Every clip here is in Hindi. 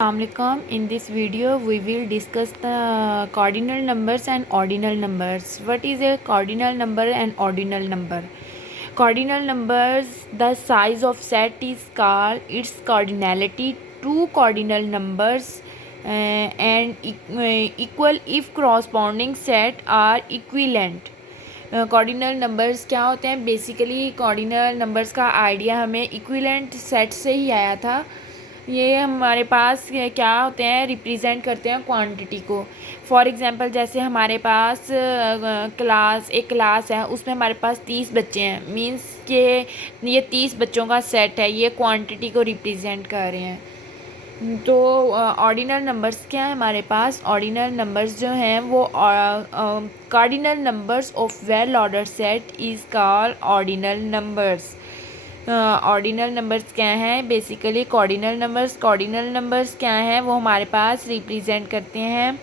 Assalamualaikum. In this video we will discuss the cardinal numbers and ordinal numbers. What is a cardinal number and ordinal number? Cardinal numbers, the size of set is called its cardinality. Two cardinal numbers and equal if corresponding set are equivalent. Cardinal numbers क्या होते हैं? बेसिकली कॉर्डिनल नंबर्स का आइडिया हमें इक्विवेलेंट सेट से ही आया था। ये हमारे पास क्या होते हैं? रिप्रेजेंट करते हैं क्वांटिटी को। फॉर एग्जांपल जैसे हमारे पास एक क्लास है, उसमें हमारे पास 30 बच्चे हैं, मींस के ये 30 बच्चों का सेट है, ये क्वांटिटी को रिप्रेजेंट कर रहे हैं। तो ऑर्डिनल नंबर्स क्या है हमारे पास? ऑर्डिनल नंबर्स जो हैं वो cardinal numbers of well order set is called ordinal numbers. Ordinal numbers क्या हैं? बेसिकली कॉर्डिनल नंबर्स क्या हैं? वो हमारे पास रिप्रेजेंट करते हैं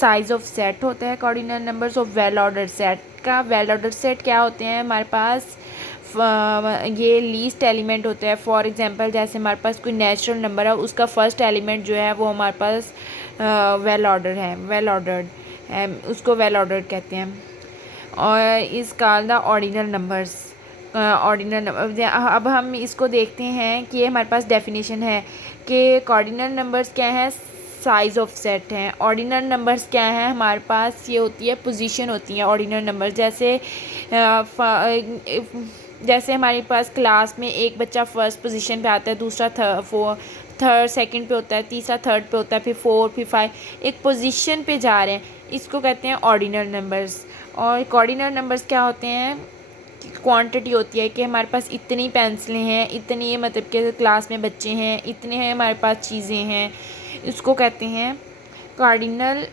साइज ऑफ सेट होता है cardinal numbers of well order set का। वेल ऑर्डर सेट क्या होते हैं हमारे पास? ये लीस्ट एलिमेंट होता है। फॉर एग्जांपल जैसे हमारे पास कोई नेचुरल नंबर है, उसका फर्स्ट एलिमेंट जो है वो हमारे पास वेल ऑर्डर है, वेल ऑर्डर्ड है, उसको वेल ऑर्डर्ड कहते हैं। और इस called the ordinal numbers. Ordinal number, अब हम इसको देखते हैं कि हमारे पास डेफिनेशन है कि कॉर्डिनल नंबर्स क्या है? साइज ऑफ सेट हैं। ऑर्डिनल नंबर्स क्या है हमारे पास? ये होती है पोजीशन होती है ऑर्डिनल नंबर। जैसे हमारे पास क्लास में एक बच्चा फर्स्ट पोजीशन पे आता है, दूसरा थर्ड सेकंड पे होता है, तीसरा थर्ड पे होता है, फिर 4 फिर 5, एक पोजीशन पे जा रहे हैं, इसको कहते हैं ऑर्डिनल नंबर्स। और कॉर्डिनल नंबर्स क्या होते हैं? क्वांटिटी होती है कि हमारे पास इतनी पेंसिलें हैं, इतनी मतलब कि क्लास में बच्चे हैं, इतने हैं हमारे पास चीज़ें हैं, इसको कहते हैं कार्डिनल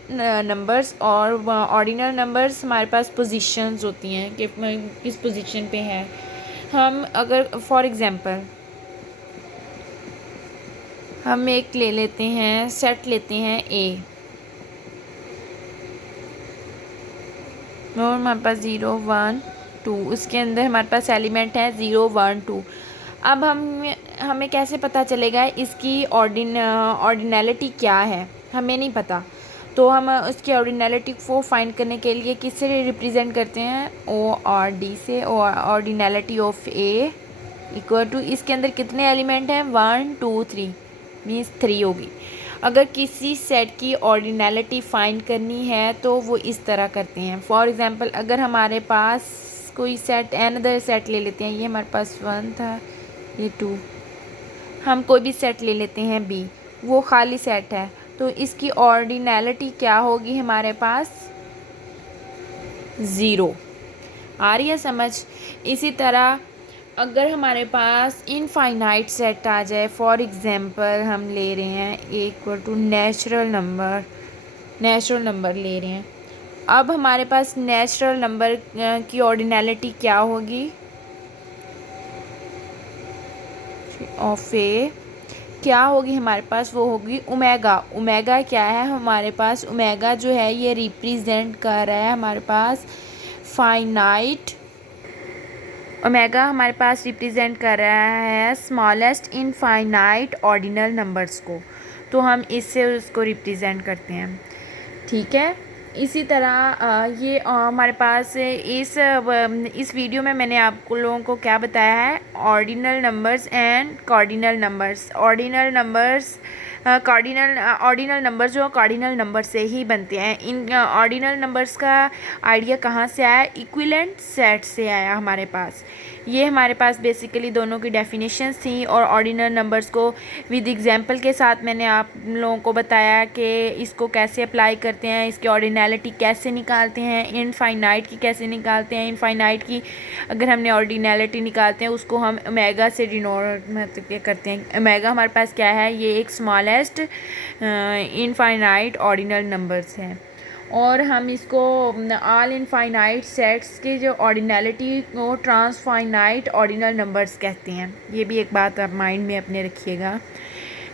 नंबर्स। और ऑर्डिनल नंबर्स हमारे पास पोजीशंस होती हैं कि किस पोजीशन पे है। हम अगर फॉर एग्जांपल हम एक ले लेते हैं, सेट लेते हैं ए, और हमारे पास 0 1 2, उसके अंदर हमारे पास एलिमेंट है 0 1 2। अब हमें कैसे पता चलेगा इसकी ऑर्डिनैलिटी क्या है? हमें नहीं पता। तो हम उसकी ऑर्डिनैलिटी को फाइंड करने के लिए किससे रिप्रेजेंट करते हैं? ओ और डी से। ऑर्डिनैलिटी ऑफ ए इक्वल टू, इसके अंदर कितने एलिमेंट हैं? 1 2 3, मीन्स 3 होगी। अगर किसी सेट की ऑर्डिनैलिटी फाइंड करनी है तो वो इस तरह करते हैं। फॉर एग्जांपल अगर हमारे पास कोई सेट, अनदर सेट ले लेते हैं, ये हमारे पास 1 था, ये 2, हम कोई भी सेट ले लेते हैं बी, वो खाली सेट है, तो इसकी ऑर्डिनैलिटी क्या होगी हमारे पास? 0। आ रही है समझ? इसी तरह अगर हमारे पास इनफाइनाइट सेट आ जाए, फॉर एग्जांपल हम ले रहे हैं ए इक्वल टू नेचुरल नंबर ले रहे हैं। अब हमारे पास नेचुरल नंबर की ऑर्डिनैलिटी क्या होगी? ऑफ ए क्या होगी हमारे पास? वो होगी ओमेगा। ओमेगा क्या है हमारे पास? ओमेगा जो है ये रिप्रेजेंट कर रहा है हमारे पास फाइनाइट। ओमेगा हमारे पास रिप्रेजेंट कर रहा है स्मॉलेस्ट इनफाइनाइट ऑर्डिनल नंबर्स को, तो हम इससे उसको रिप्रेजेंट करते हैं। ठीक है। इसी तरह ये हमारे पास इस वीडियो में मैंने आप लोगों को क्या बताया है? Ordinal numbers and cardinal numbers. Ordinal numbers जो कार्डिनल नंबर से ही बनते हैं। इन ऑर्डिनल नंबर्स का आइडिया कहाँ से आया? इक्विवेलेंट सेट से आया हमारे पास। ये हमारे पास बेसिकली दोनों की डेफिनेशंस थी, और ऑर्डिनल नंबर्स को विद एग्जांपल के साथ मैंने आप लोगों को बताया कि इसको कैसे अप्लाई करते हैं, इसकी ऑर्डिनैलिटी कैसे निकालते हैं, इनफाइनाइट की कैसे निकालते हैं। इनफाइनाइट की अगर हमने ऑर्डिनैलिटी निकालते हैं उसको हम ओमेगा से डिनोट मतलब करते हैं। ओमेगा हमारे पास क्या है? ये एक स्मॉलेस्ट इनफाइनाइट ऑर्डिनल नंबर्स हैं, और हम इसको ऑल इनफाइनाइट सेट्स की जो ऑर्डिनैलिटी को ट्रांसफाइनाइट ऑर्डिनल नंबर्स कहते हैं। ये भी एक बात आप माइंड में अपने रखिएगा।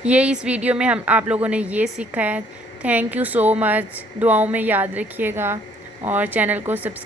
ये इस वीडियो में हम आप लोगों ने ये सीखा है। Thank you so much. दुआओं में याद रखिएगा और चैनल को सब्सक्राइब